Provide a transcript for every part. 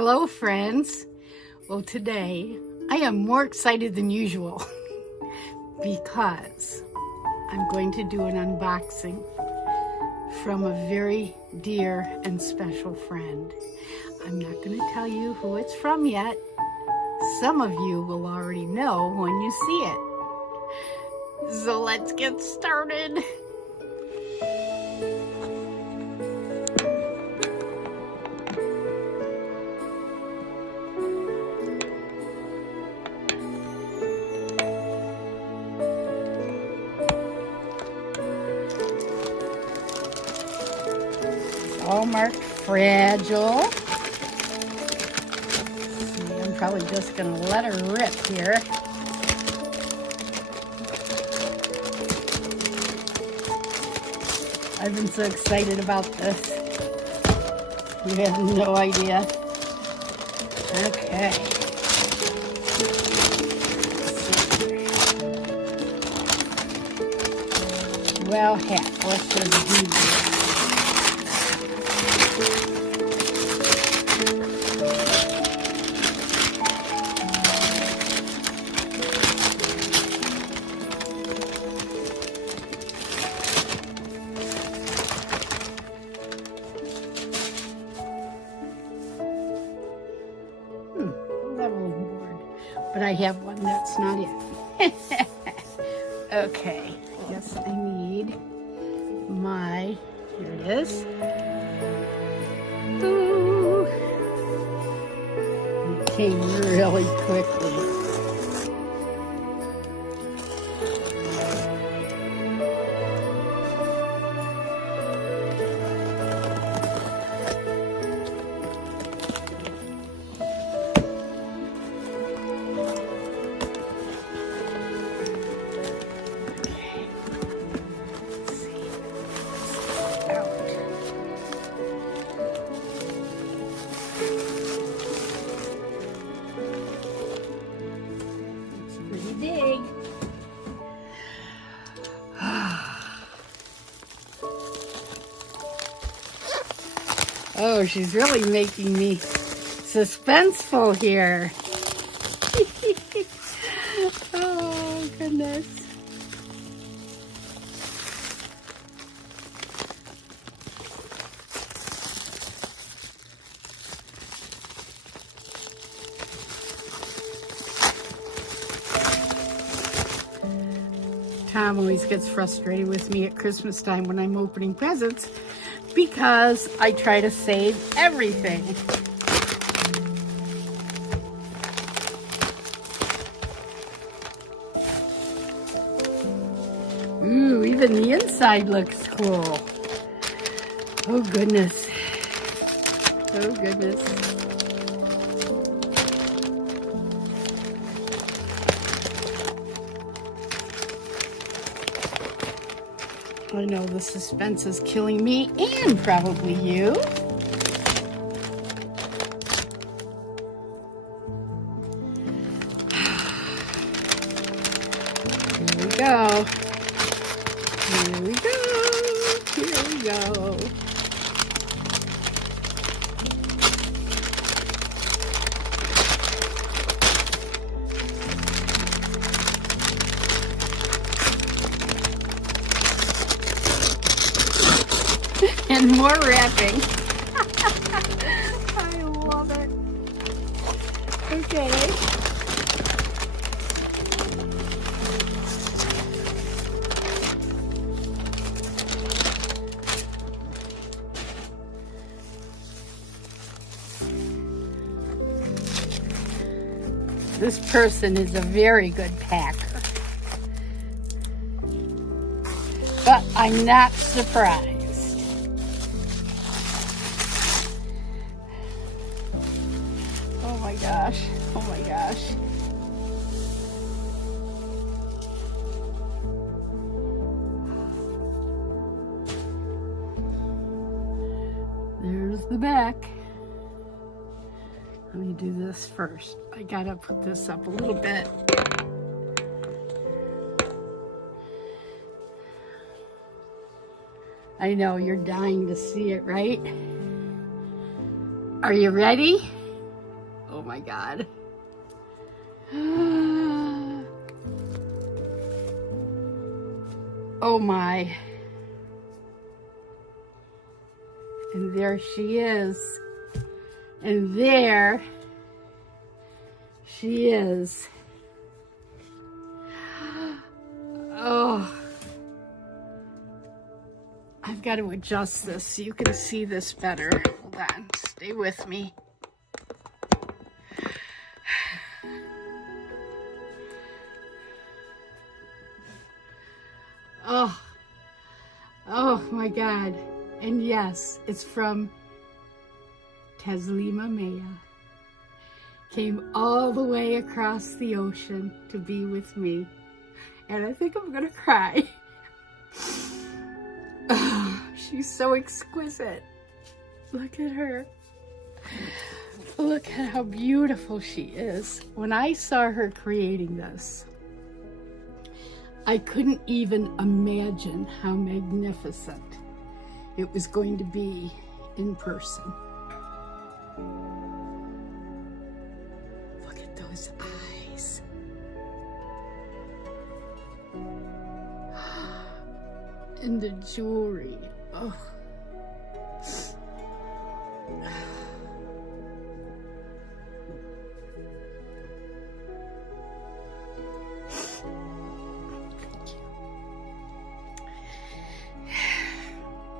Hello friends. Well, today I am more excited than usual because I'm going to do an unboxing from a very dear and special friend. I'm not going to tell you who it's from yet. Some of you will already know when you see it. So let's get started. All marked fragile. I'm probably just going to let her rip here. I've been so excited about this. You have no idea. Okay. Well, heck, let's just do this. Leveling board, but I have one that's not it. Okay, I guess I need my, here it is. Ooh. It came really quickly. Big. Oh, she's really making me suspenseful here. Oh, goodness. Tom always gets frustrated with me at Christmas time when I'm opening presents because I try to save everything. Ooh, even the inside looks cool. Oh goodness. Oh goodness. I know the suspense is killing me and probably you. Here we go. Here we go. Here we go. And more wrapping. I love it. Okay. This person is a very good packer. But I'm not surprised. Oh my gosh, oh my gosh. There's the back. Let me do this first. I gotta put this up a little bit. I know you're dying to see it, right? Are you ready? Oh my God. Oh my. And there she is. And there she is. Oh. I've got to adjust this so you can see this better. Hold on. Stay with me. Oh. Oh my God. And yes, it's from Taslima Maya. Came all the way across the ocean to be with me. And I think I'm gonna cry. Oh, she's so exquisite. Look at her. Look at how beautiful she is. When I saw her creating this, I couldn't even imagine how magnificent it was going to be in person. Look at those eyes. And the jewelry. Oh.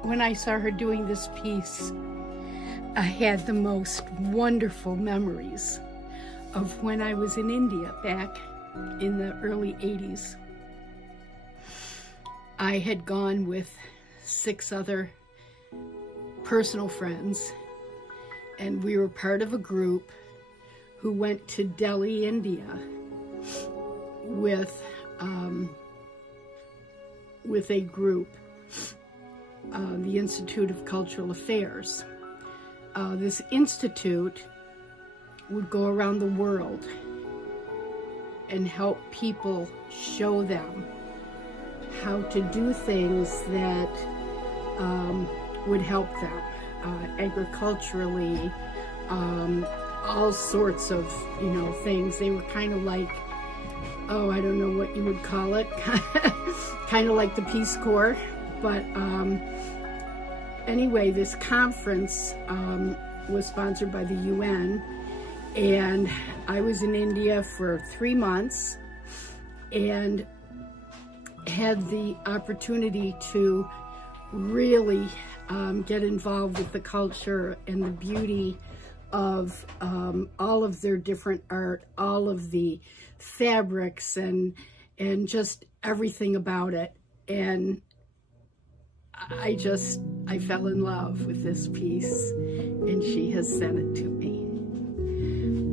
When I saw her doing this piece, I had the most wonderful memories of when I was in India back in the early 80s. I had gone with 6 other personal friends, and we were part of a group who went to Delhi, India with a group, the Institute of Cultural Affairs. This institute would go around the world and help people, show them how to do things that would help them agriculturally, all sorts of, things. They were kind of like, oh, I don't know what you would call it, kind of like the Peace Corps. But anyway, this conference was sponsored by the UN, and I was in India for 3 months and had the opportunity to really get involved with the culture and the beauty of all of their different art, all of the fabrics and just everything about it. And I fell in love with this piece, and she has sent it to me.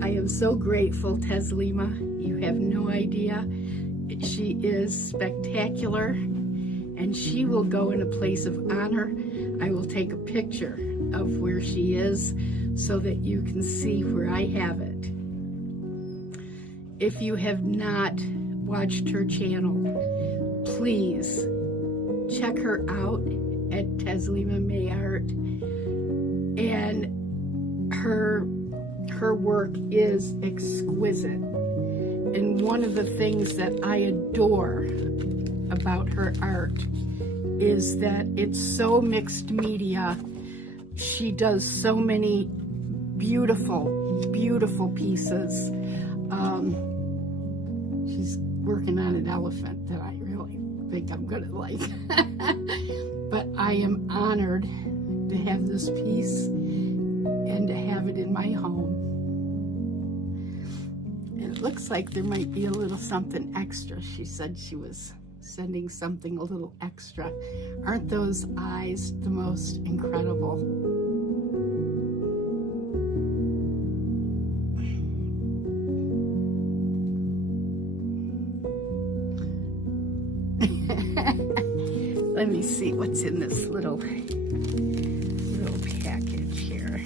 I am so grateful, Taslima. You have no idea. She is spectacular, and she will go in a place of honor. I will take a picture of where she is so that you can see where I have it. If you have not watched her channel, please check her out at Taslima May Art. And her work is exquisite. And one of the things that I adore about her art is that it's so mixed media. She does so many beautiful, beautiful pieces. She's working on an elephant that I really think I'm gonna like. But I am honored to have this piece and to have it in my home. And it looks like there might be a little something extra. She said she was sending something a little extra. Aren't those eyes the most incredible? Let me see what's in this little package here.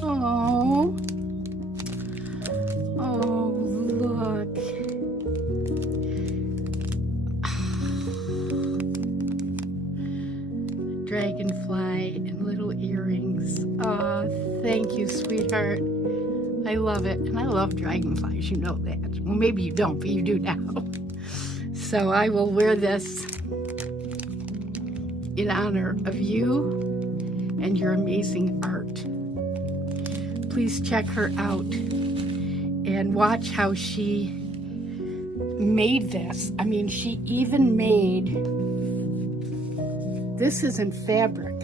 Oh, look. dragonfly and little earrings. Oh, thank you, sweetheart. I love it. And I love dragonflies, you know that. Well, maybe you don't, but you do now. So I will wear this in honor of you and your amazing art. Please check her out and watch how she made this. I mean, she even made, this isn't fabric.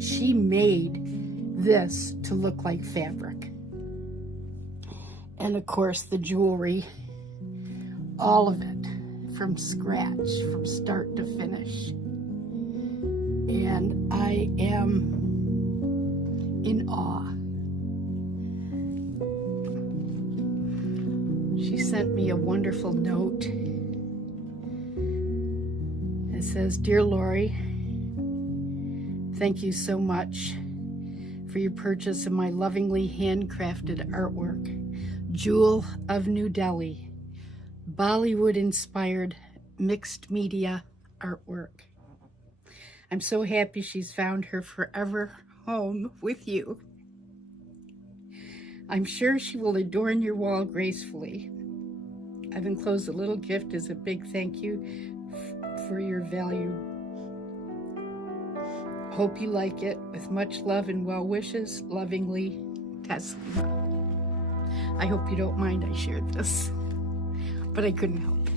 She made this to look like fabric. And of course the jewelry, all of it from scratch, from start to finish. And I am in awe. She sent me a wonderful note. It says, "Dear Laurie, thank you so much for your purchase of my lovingly handcrafted artwork, Jewel of New Delhi, Bollywood-inspired mixed media artwork. I'm so happy she's found her forever home with you. I'm sure she will adorn your wall gracefully. I've enclosed a little gift as a big thank you for your value. Hope you like it. With much love and well wishes, lovingly, Taslima." I hope you don't mind I shared this, but I couldn't help it.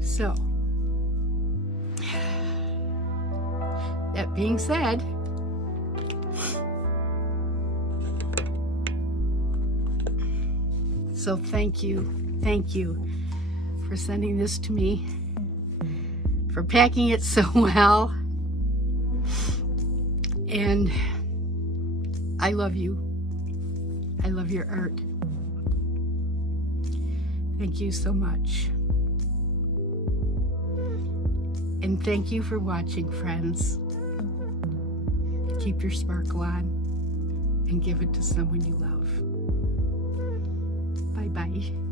So, that being said, so thank you for sending this to me, for packing it so well, and I love you. I love your art. Thank you so much. And thank you for watching, friends. Keep your sparkle on and give it to someone you love. Bye-bye.